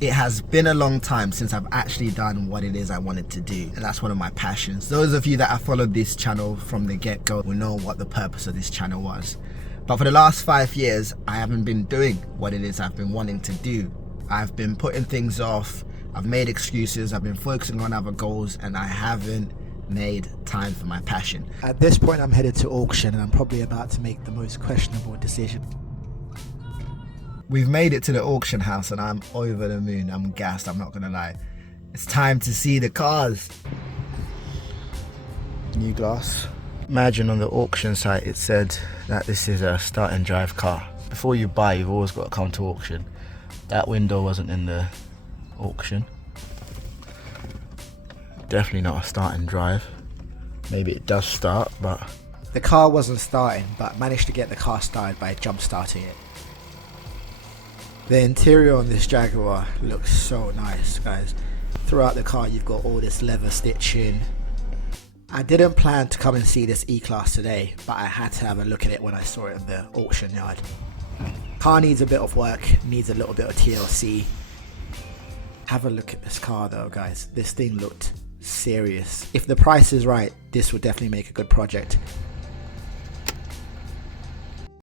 It has been a long time since I've actually done what it is I wanted to do, and that's one of my passions. Those of you that have followed this channel from the get-go will know what the purpose of this channel was. But for the last 5 years, I haven't been doing what it is I've been wanting to do. I've been putting things off, I've made excuses, I've been focusing on other goals, and I haven't made time for my passion. At this point, I'm headed to auction, and I'm probably about to make the most questionable decision. We've made it to the auction house and I'm over the moon. I'm gassed, I'm not gonna lie. It's time to see the cars. New glass. Imagine on the auction site it said that this is a start and drive car. Before you buy, you've always got to come to auction. That window wasn't in the auction. Definitely not a start and drive. Maybe it does start, but... The car wasn't starting, but managed to get the car started by jump starting it. The interior on this Jaguar looks so nice, guys. Throughout the car you've got all this leather stitching. I didn't plan to come and see this E-Class today, but I had to have a look at it when I saw it in the auction yard. Car needs a bit of work, needs a little bit of TLC. Have a look at this car though, guys. This thing looked serious. If the price is right, this would definitely make a good project.